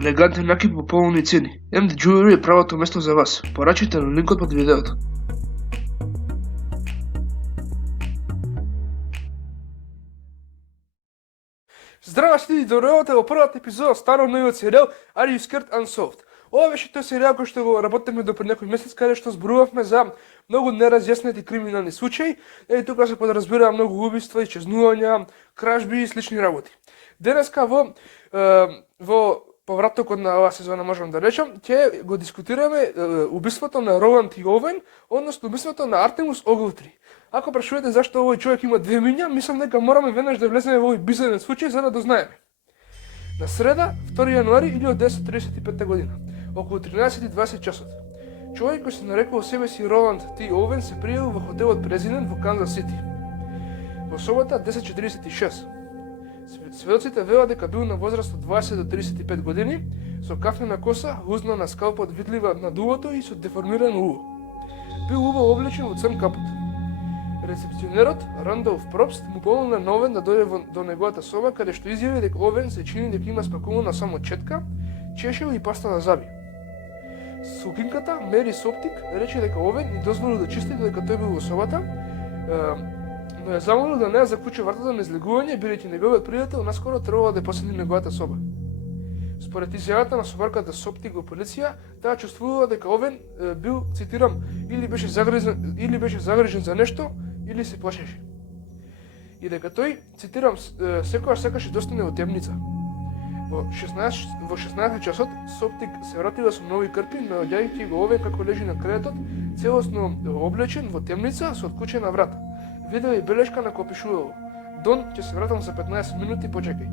Елегантен накид по полни цени. MD Jewelry е правото место за вас. Порачите на линкот под видеото. Здравствуйте и добре во првата епизода старо новиот серијал Are You Scared Unsolved. Ова беше тој серијал кој што го работевме до пред некој месец, каде што зборувавме за многу неразјаснети криминални случаи, и тука се подразбира многу убиства, исчезнувања, кражби и слични работи. Денеска во повратокот на оваа сезона, можам да речам, ќе го дискутираме убиството на Роланд и Овен, односно убиството на Артемус Оглтри. Ако прашувате зашто овој човек има две имиња, мислам дека мораме веднаш да влеземе во овој бизарен случај за да дознаеме. На среда, 2 јануари 1935 година, околу 13:20 часот, човек кој се нарекувал себе си Роланд Т. Овен се пријавил во хотелот Президент во Канзас Сити. Во собота 10:46. Сведоците велат дека бил на возраст од 20 до 35 години, со кафнена коса, узна на скалпот видлива над увото и со деформирано уво. Бил убаво облечен во црн капот. Рецепционерот Рандолф Пробст му помогна на Овен да дојде до неговата соба, каде што изјави дека Овен се чини дека има спакувана само четка, чешел и паста на зъби. Сукинката Мери Соптик рече дека Овен ни дозволил да чисти додека тој бил во собата, но ја замолил да не ја заклучи вратата на излегување, бидејќи неговиот пријател наскоро требало да посети неговата соба. Според изјавата на собарката Соптик во полиција, таа чувствувала дека Овен бил, цитирам, или беше загрижен за нешто, или се плашеше. И дека тој, цитирам, секогаш сакаше да остане во темница. Во 16 часот Соптик се вратила со нови крпи, наоѓајќи го Овен како лежи на креветот, целосно облечен во темница со откучена врата. Видео и белешка на која пишувало: "Дон, ќе се вратам за 15 минути, почекај."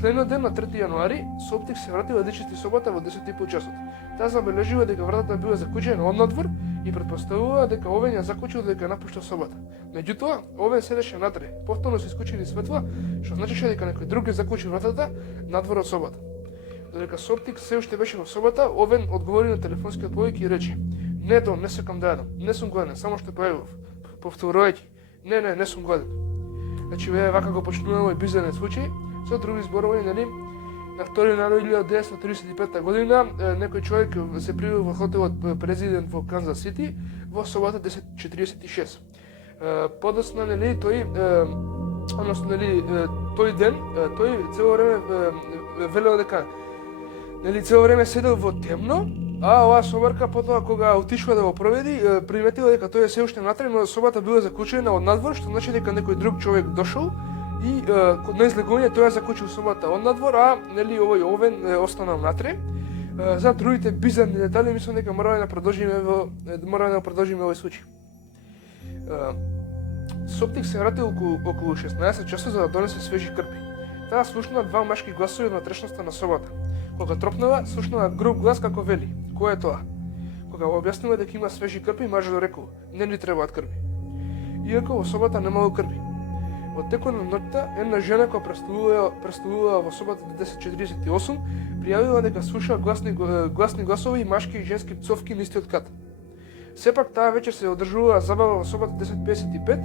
Следниот ден на 3 јануари, Соптик се вратила да чисти собата во 10:30 часот. Таа забележила дека вратата била закучена однадвор и претпоставува дека Овен ја закучил дека напушта собата. Меѓутоа, Овен седеше натре, повторно со исклучени светла, што значеше дека некој друг ја закучи вратата надвор од собата. Додека Соптик се уште беше во собата, Овен одговори на телефонскиот повик и рече: "Не, Дон, не сакам да јадам, не сум гладен, само што појавив." Повторувајќи: Не сум гладен." Значи, вака го почнува овој бизарен случај. Со други зборови, нели, на 2 јануари 1935 година некој човек се пријавил во хотелот Президент во Канзас Сити во собата 10:46. Подоцна, нели, тој ден, тој цело време велел дека, нели, цело време седел во темно, а оваа собарка потоа кога отишла да го проведи, приметила дека тој е се уште натре, но собата била заклучена од надвор, што значи дека некој друг човек дошол и на излегување тој ја закучил собата од надвор, а нели овој Овен останал натре. За другите бизарни детали мислам дека мораме да продолжиме овој случај. Соптик се вратил околу 16 часот за да донесе свежи крпи. Таа слушна два машки гласови од натрешноста на собата. Кога тропнала, слушнала груб глас како вели: "Кој е тоа?" Кога го објаснила дека има свежи крпи, мажот рекол: "Не ни требаат крпи." Иако во собата немало крпи. Во текот на ноќта, една жена која престувала во собата 10:48, пријавила дека слуша гласни гласови и машки и женски пцовки на истиот кат. Сепак таа вечер се одржувала забава во собата 10:55,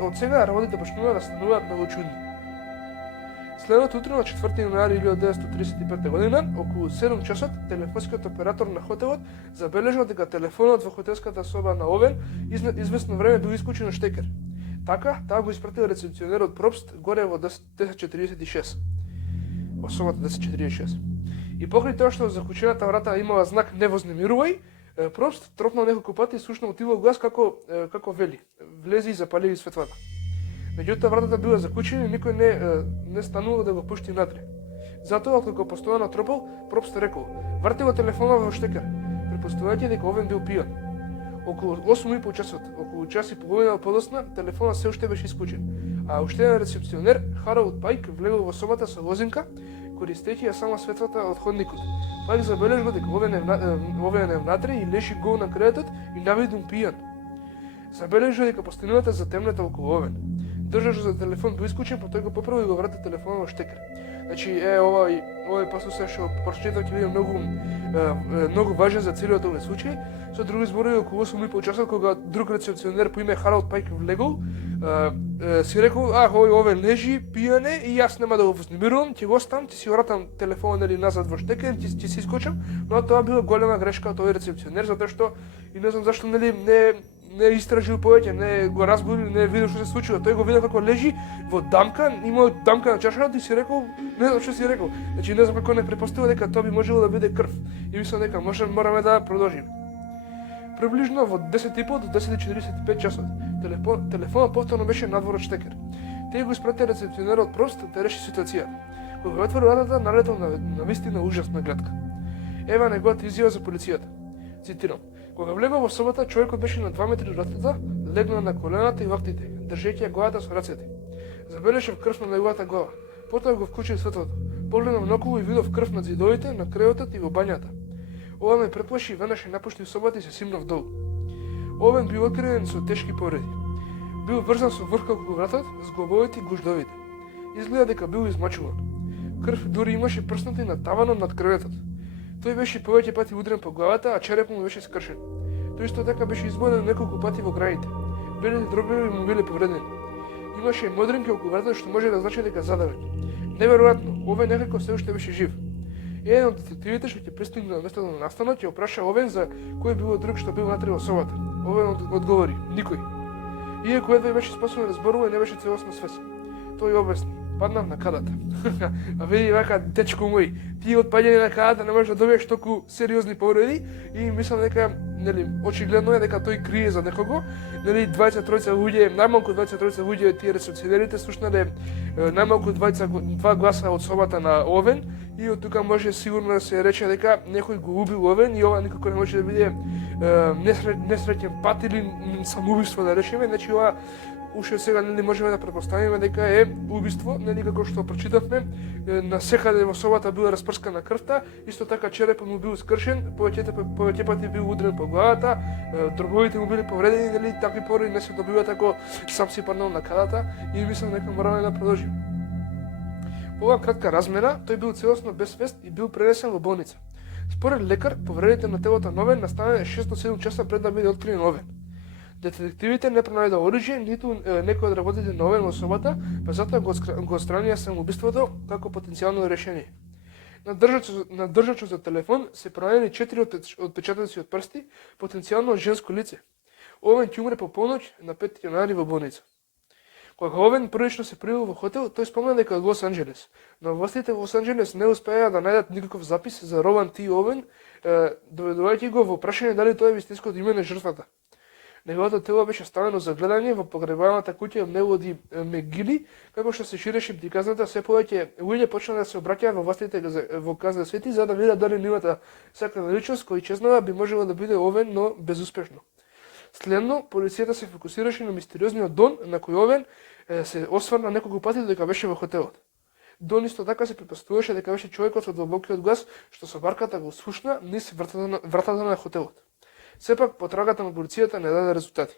од сега работите почнува да стануваат многу чудни. Следното утро на 4 јануари 1935 година, околу 7 часот, телефонскиот оператор на хотелот забележал дека телефонот во хотелската соба на Овен извесно време бил исклучен од штекер. Така, таа го испратил рецепционерот Пробст горе во 10:46. Во собата 10:46. И покрај тоа што закучената врата имала знак "Не вознемирувај", Пробст тропнал неколку пати и слушнал тивол глас како вели: "Влези и запали ги светлата." Меѓутоа вратата била закучена и никој не станувал да го пушти натре. Затоа, кога постојано тропал, Пробст рекол: "Врти го телефонот во штекер", претпоставувајќи дека Овен бил пијан. Околу 8:30 часот, околу час и половина подоцна, телефонот се уште беше исклучен, а уште еден рецепционер, Харолд Пайк, влегол во собата со возинка, користејќи ја само светлата од ходникот. Пайк забележал дека Овен е внатре и лежи гол на креветот и навидум пијан. Забележал дека постојаната затемнета околу Овен. држачот за телефон бил исклучен, па тој го поправил и го врати телефонот во штекер. Значи, овој пасус што прочитав ќе биде многу важен за целиот овој случај. Со други зборови, околу 8,5 часот, кога друг рецепционер по име Харалд Пайк влегол, си рекол, овој лежи пијане и јас нема да го вознемирувам, ќе го оставам, ќе си вратам телефонот назад во штекер, ќе си искочам, но тоа била голема грешка од овој рецепционер, затоа што и не знам зашто не истражил повеќе, не го разбудил, не видел што се случило. Тој го видел како лежи во дамка, имал дамка на чашата и си рекол, не знам што си рекол. Значи не знам како не препоставил дека тоа би можело да биде крв. И мислам дека мораме да продолжиме. Приближно во 10:30 до 10:45 часот, телефонот повторно беше надвор од штекер. Тој го испрати рецепционерот прост да реши ситуацијата. Кога отвори вратата, налетел на вистина ужасна гледка. Ева неговата изјава за полицијата. Цитирам: кога влегол во собата, човекот беше на 2 метри од вратата, легнал на колената и лактите, држејќи ја главата со рацете. Забележав крв на неговата глава. Потоа го вклучив светлото. Погледнав наоколу и видов крв на зидовите, на креветот и во бањата. Ова ме преплаши и веднаш ја напуштив собата и се симнав долу. Овен бил откриен со тешки повреди. Бил врзан со врхка околу вратот, зглобовите и гуждовите. Изгледа дека бил измачуван. Крв дури имаше прснати на таванот над креветот. Тој беше повеќе пати удрен по главата, а черепот му беше скршен. Тој исто така беше избоден неколку пати во граните. Белите дробови му биле повредени. Имаше и модринки околу вратата што може да значи дека задавен. Неверојатно, овој некако се уште беше жив. Еден од детективите што ќе пристигне на местото на настанот ќе опраша Овен за кој било друг што бил внатре во собата. Овен одговори: никој. Иако едва беше способен да зборува и не беше целосно свесен. Тој обясни: паднав на кадата. А види вака, дечко мој, ти од паѓање на кадата не можеш да добиеш толку сериозни повреди и мислам дека, очигледно е дека тој крие за некого. 23 луѓе, најмалку 23 луѓе тие рецепционерите слушнале најмалку 2 гласа од собата на Овен и од тука може сигурно да се рече дека некој го убил Овен и ова никако не може да биде несреќен пат или самоубиство да речеме, значи ова уште сега можеме да претпоставиме дека е убиство, како што прочитавме, на секаде во собата била распрскана крвта, исто така черепот му бил скршен, повеќе пати бил удрен по главата, дробовите му били повредени, такви повреди не се добиваат ако сам си паднал на кадата и мислам дека мораме да продолжиме. По оваа кратка размена, тој бил целосно без свест и бил пренесен во болница. Според лекар, повредите на телото на Овен настанале 6 до 7 часа пред да биде откриен Овен. Детективите не пронајдоа оружје, ниту некој од работите на Овен во собата, па затоа го отстранија самоубиството како потенцијално решение. На држачот за телефон се пронајдени 4 отпечатоци од прсти, потенцијално женско лице. Овен ќе умре по полноќ на 5 јануари во болница. Кога Овен првично се пријавил во хотел, тој спомна дека од Лос Анџелес, но властите во Лос Анџелес не успеа да најдат никаков запис за Рован Т. Овен, доведувајќи го во прашање дали тоа е вистинското име на жртвата. Неговото тело беше ставено за гледање во погребалната куќа од Мелоди Мегили, како што се ширеше приказната, се повеќе луѓе почна да се обраќаат во властите во Казна Свети за да видат дали нивната сакана личност кој чезнала би можела да биде Овен, но безуспешно. Следно, полицијата се фокусираше на мистериозниот Дон, на кој Овен се осврна неколку пати дека беше во хотелот. Дон исто така се припоставуваше дека беше човекот со длабокиот глас што со барката го слушна низ вратата на хотелот. Сепак, потрагата на полицијата не даде резултати.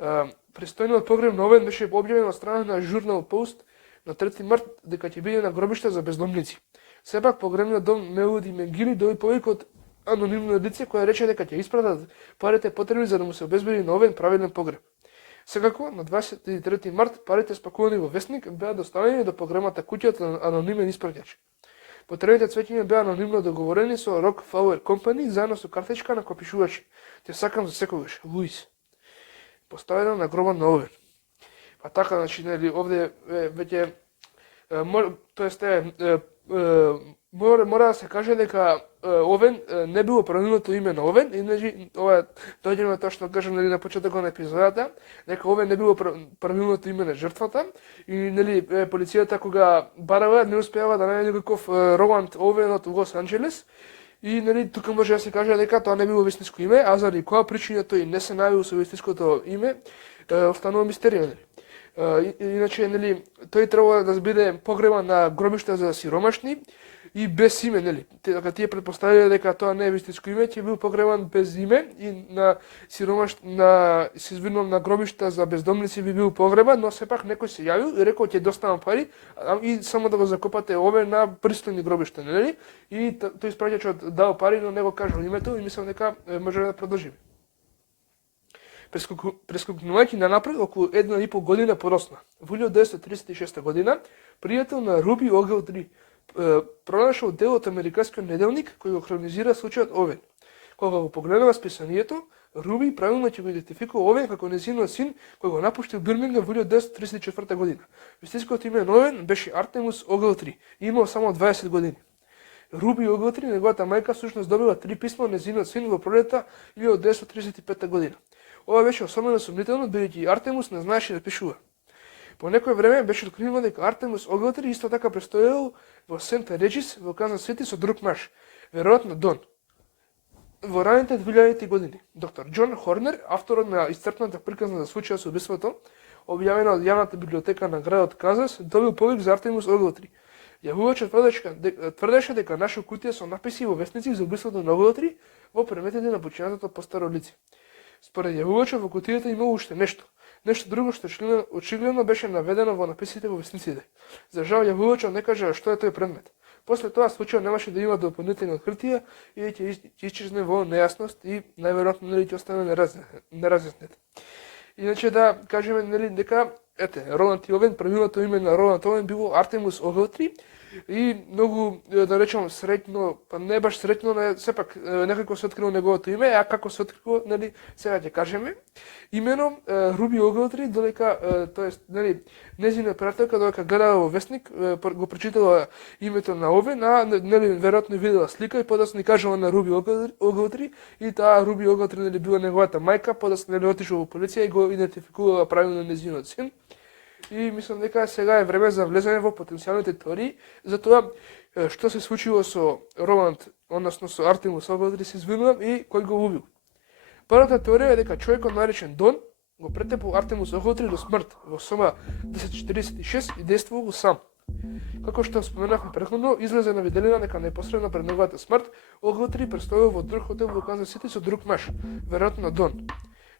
Престојниот погреб на Овен беше објавен од страна на Журнал Пост на 3 март дека ќе биде на гробиште за бездомници. Сепак, погребниот дом Мелоди Мегили доби повик од анонимно лице која рече дека ќе испратат парите потребни за да му се обезбеди на Овен правилен погреб. Секако, на 23 март парите спакувани во весник беа доставени до погребната куќа од анонимен испратјач. Потребните цвеќиња беа анонимно договорени со Rock Flower Company заедно со картичка на кој пишуваше: "Те сакам за секогаш, Луис." Поставена на гробот на Овен. Па така, значи, овде веќе мора да се каже дека Овен не било правилното име на Овен, иначе ова доаѓаме тоа што кажам на почетокот на епизодата, дека Овен не било правилното име на жртвата и полицијата кога барала не успеава да најде никаков Роланд Овен од Лос Анџелес и тука може да се каже дека тоа не било вистинско име, а заради која причина тој не се најавил со вистинското име, останува мистерија. Иначе тој требало да биде погребан на гробиште за сиромашни и без име, нели. Тие претпоставиле дека тоа не е вистинско име, ќе бил погребан без име и на се извинувам, на гробишта за бездомници би бил погребан, но сепак некој се јавил и рекол ќе доставам пари и само да го закопате ове на пристојни гробишта, нели? И тој испраќачот дал пари, но не го кажал името и мислам дека може да продолжиме. Прескокнувајќи на напред, околу 1,5 година порасна. Во 1936 година, пријател на Руби Огилтри пронаšao дел од американскиот неделник кој го хронизира случајот Овен. Кога го погледнува списанието, Руби правилно ќе го идентификува Овен како нејзиниот син кој го напуштил Бирмингам во 1934 година. Вистинското име на Овен беше Артемус Огилтри и имал само 20 години. Руби Огилтри, неговата мајка, всушност добила 3 писма од нејзиниот син во пролета 1935 година. Ова беше особено сумнително, бидејќи Артемус не знаеше да пишува. По некој време беше откривено дека Артемус Огилтри исто така престоел во Сент Реджис во Канзас Сити со друг маж, веројатно Дон. Во раните 2000 години, доктор Џон Хорнер, авторот на исцрпната приказна за случајот со убиството, објавена од јавната библиотека на градот Канзас, добил повик за Артемус Огилтри. Јавувачот тврдеше дека нашол кутија со написи во весници за убиството на Огилтри во преметите на починатото постаро лице. Според јавувачот во кутијата имало уште нешто друго што очигледно беше наведено во написите во весниците. За жал јавувачот не кажа што е тој предмет. После тоа случајот немаше да има дополнителни откритија и ќе исчезне во нејасност и најверојатно нели ќе остане неразјаснет. Иначе да кажеме нели дека Роланд Овен, правилното име на Роланд Овен било Артемус Огилтри и многу, да речем, среќно, па не баш среќно, но сепак некако се открило неговото име, а како се открило, нели, сега ќе кажеме. Имено Руби Огилтри, додека, тоест, нели, нејзина пријателка додека гледала во весник, го прочитала името на Овен, а нели веројатно видела слика и подоцна ни кажала на Руби Огилтри и таа Руби Огилтри нели била неговата мајка, подоцна нели отишла во полиција и го идентификувала правилно нејзиниот син. И мислам дека сега е време за влезење во потенцијалните теории за тоа што се случило со Роланд, односно со Артемус Огилтри, се извинувам, и кој го убил. Првата теорија е дека човекот наречен Дон го претепил Артемус Огилтри до смрт во соба 1046 и действувал сам. Како што споменавме претходно, излезе на виделина дека непосредно пред неговата смрт Огилтри престојал во друг хотел во Канзас Сити со друг маж, веројатно Дон.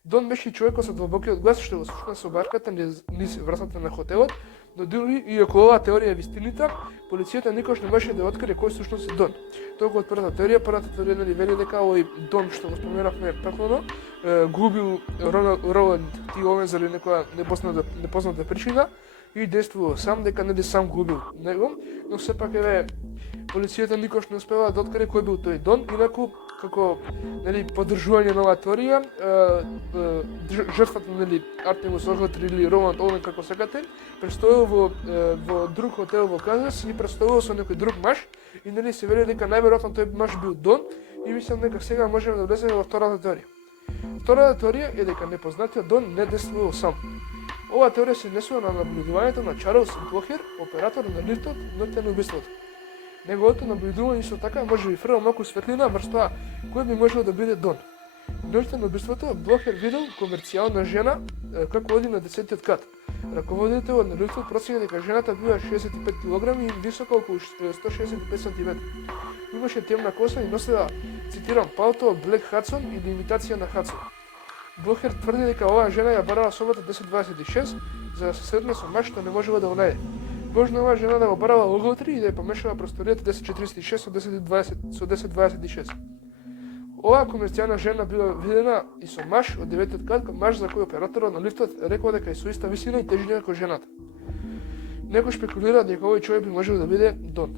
Дон беше човекот со длабокиот глас што го слушна со барката низ вратата на хотелот, но дури и ако оваа теорија е вистинита, полицијата никош не може да открие кој всушност е Дон. Толку од првата теорија нели вели дека овој Дон што го споменавме претходно, губил Роланд Овен заради некоја непозната причина и действувал сам, дека нели сам губил него, но сепак полицијата никош не успела да открие кој бил тој Дон, инаку како нели поддржување на оваа теорија, жртвата нели Артемус Огилтри или Роланд Овен како сакате, престојал во друг хотел во Канзас и престојал со некој друг маж и нели се вели дека најверојатно тој маж бил Дон и мислам дека сега можеме да влеземе во втората теорија. Втората теорија е дека непознатиот Дон не действувал сам. Оваа теорија се однесува на наблюдувањето на Чарлс Блохер, оператор на лифтот ноќта на убиството. Неговото наблюдување исто така може би фрла малку светлина врз тоа кој би можел да биде Дон. Ноќта на убиството Блохер видел комерцијална жена како оди на 10-тиот кат. Раководителот на лифтот процени дека жената била 65 кг и висока околу 165 см. Имаше темна коса и носела, цитирам, палто од Блек Хадсон или имитација на Хадсон. Блохер тврди дека оваа жена ја барала собата 1026 за да се сретне со маж што не можела да го најде. Можно оваа жена да го барала Огилтри и да ја помешала просторијата 1046 со 1026. Оваа комерцијална жена била видена и со маж од 9-тиот кат, маж за кој операторот на лифтот рекол дека е со иста висина и тежина како жената. Некој шпекулира дека овој човек би можел да биде Дон.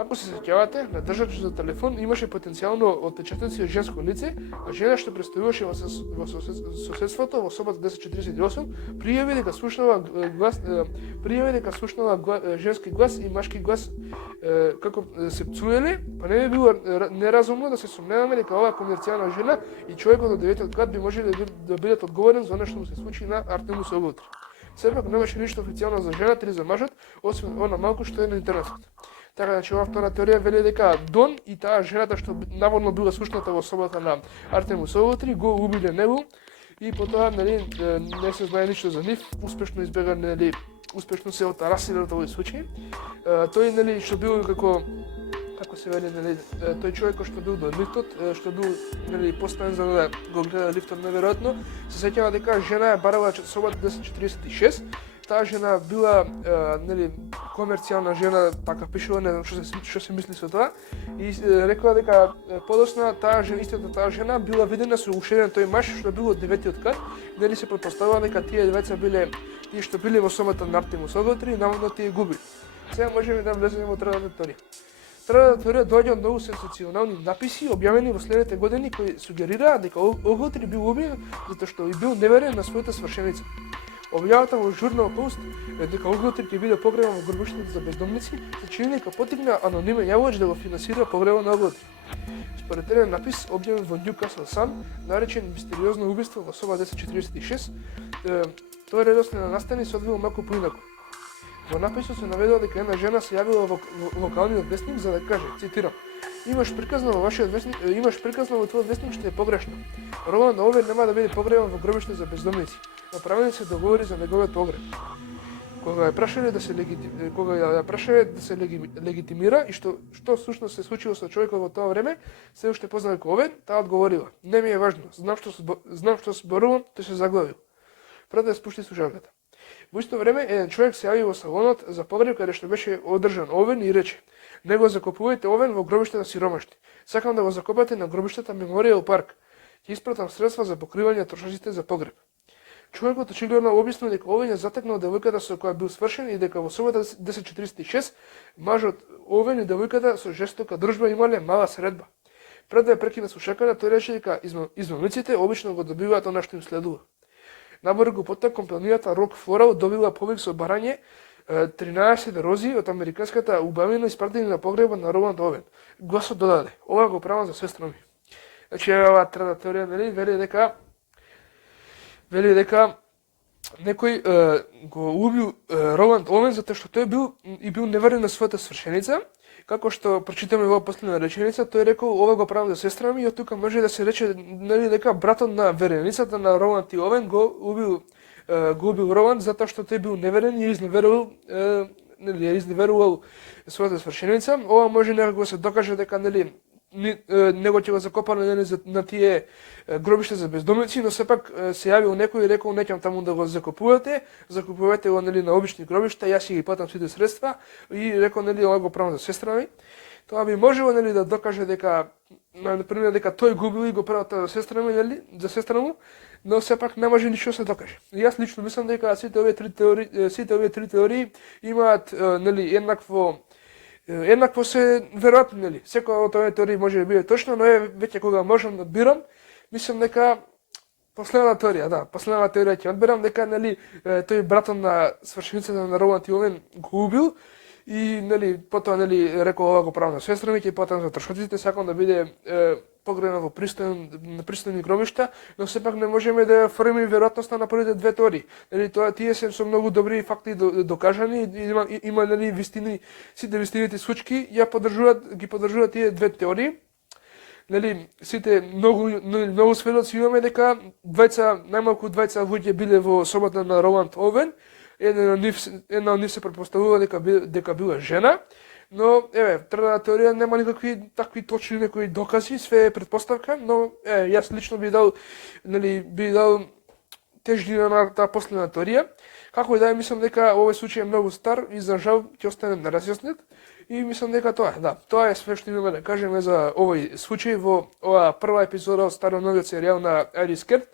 Ако се сеќавате, на држачот за телефон имаше потенцијално отпечатоци од женско лице, а жена што престојуваше во соседството во собата 1048 пријави дека слушнала женски глас и машки глас како се пцуеле, па не би било неразумно да се сомневаме дека оваа комерцијална жена и човекот од 9-тиот кат би можеле да бидат одговорен за она што му се случи на Артемус Огилтри. Сепак немаше ништо официјално за жената или за мажот, освен она малку што е на интернетот. Така, значи, оваа втора теорија вели дека Дон и таа жената што наводно била слушната во собата на Артемус Огилтри го убиле него и потоа нели не се знае ништо за нив, успешно избега нели успешно се отарасиле од овој случај. Тој нели што бил како како се вели, нели, тој човек кој што бил до лифтот, што бил, нели, поставен за да го гледа лифтот неверојатно, се сеќава дека жена ја барала собата 1046. Таа жена била, нели, комерцијална жена, така пишува, не знам што се мисли со тоа, и рекла дека подоцна истата таа жена била видена со ушеден тој маж што бил од 9-тиот кат, нели се претпоставува дека тие двајца биле тие што биле во собата на Артемус Оготри, наводно тие губили. Сега можеме да влеземе во третата теорија. Третата теорија доаѓа од многу сенсационални написи објавени во следните години кои сугерираат дека Оготри бил убиен затоа што и бил неверен на својата свршеница. Објавата во журнал Пост дека Оготри ќе биде погребан во гробиштето за бездомници, се чини дека потигна анонимен јавувач да го финансира погребот на Оготри. Според еден напис објавен во Newcastle Sun, наречен мистериозно убиство во соба 1046, тој редослед на настани се одвил малку поинаку. Во написот се наведува дека една жена се јавила во локалниот весник за да каже, цитирам: имаш приказно во твојот весник што е погрешно. Роланд Овен нема да биде погребан во гробиште за бездомници. Направени се договори за неговиот погреб. Кога ја прашале да се легитимира и што всушност се случило со човекот во тоа време, се уште познат како Овен, таа одговорила: не ми е важно, знам што зборувам, тој се заглавил. Пред да ја спушти слушалката. Во исто време, еден човек се јави во салонот за погреб каде што беше одржан Овен и рече: не го закопувајте Овен во гробиште на сиромашни. Сакам да го закопате на гробиштата Меморијал парк. Ќе испратам средства за покривање трошоците за погреб. Човекот очигледно објаснил дека Овен ја затекнал девојката со која бил свршен и дека во собата 1046 мажот Овен и девојката со жестока дружба имале мала средба. Пред да ја прекина слушаката, тој рече дека измамниците обично го добиваат она што им следува. Набрзо потоа компанијата Rock Floral добила повик со барање 13 рози од американската убавина испратени на погребот на Роланд Овен. Гласот додаде: ова го правам за сестра ми. Значи, ова трета теорија, нели, вели дека некој го убил Роланд Овен затоа што тој бил неверен на својата свршеница. Како што прочитаме во последна реченица, тој рекол: ова го правам за сестра ми, и од тука може да се рече, нели, дека братот на вереницата на Роланд и Овен го убил Роланд затоа што тој бил неверен и изневерувал својата свршеница. Ова може некако се докаже дека, нели, него ќе го закопале, нели, на тие гробишта за бездомници, но сепак се јавил некој и рекол: неќам таму да го закупувате го, нели, на обични гробишта, јас ќе ги платам сите средства, и рекол, нели, ова го правам за сестра ми. Тоа би можело, нели, да докаже дека, например, дека тој губил и го правил тоа за сестра ми, нели, за сестра му, но сепак не може ништо се докаже. И јас лично мислам дека сите овие три теории имаат, нели, еднакво се веројатно, нели. Секоја од овие теории може да биде точно, но веќе кога можам да бирам, мислам дека последната теорија ќе одберам дека, нели, тој братот на свршеницата на Роланд и Овен го убил и, нели, потоа, нели, рекол: ова го правам на сестра ми, ќе платам за трошоците, сакам да биде погребана во пристојни гробишта, но сепак не можеме да формиме веројатноста на првите две теории. Нели, тие се со многу добри факти докажани, има, нели, вистини, сите вистините случки ги поддржуваат тие две теории. Нели, сите многу сведоци имаме дека најмалку двајца луѓе биле во собата на Роланд Овен. Една од нив се претпоставува дека била жена, но третата теорија нема никакви такви точни некои докази, све е претпоставка, но јас лично би дал тежнина на таа последна теорија. Како и да е, мислам дека овој случај е многу стар и за жал ќе остане неразјаснет. И мислам дека тоа е све што имаме да кажеме за овој случај во оваа прва епизода од старо-новиот серијал на Are You Scared.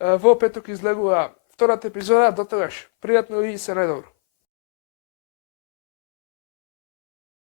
Во петок излегува втората епизода, до тогаш пријатно и се најдобро.